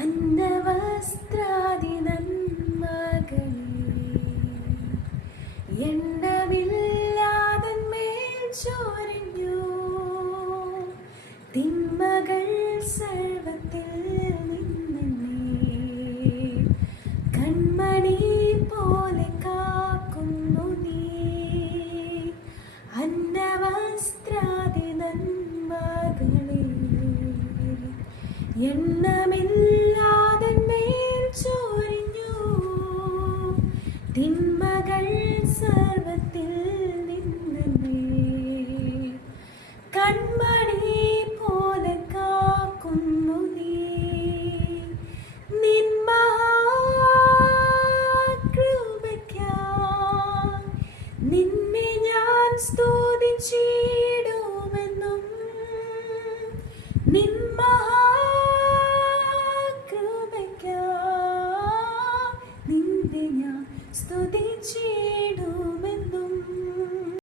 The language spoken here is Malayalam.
അന്നവസ്ത്രാദി നന്മകളെ എണ്ണമില്ലാതന്മേൽ ചൊരിഞ്ഞു. തിന്മകൾ സർവത്തിൽ നിന്നെ കൺമണി പോലെ കാക്കുന്നു നീ. അന്നവസ്ത്രാദി നന്മകളെ എണ്ണമില്ലാതന്മേൽ ചൊരിഞ്ഞു. തിന്മകൾ സർവത്തിൽ നിന്നെ കൺമണി പോലെ കാക്കുന്നു നീ. നിൻ മഹാകൃപയ്ക്കായി നിന്നെ ഞാൻ സ്തുതിച്ചിടുമെന്നും. നിൻ മഹാകൃപയ്ക്കായി നിന്നെ ഞാൻ സ്തുതിച്ചിടുമെന്നും.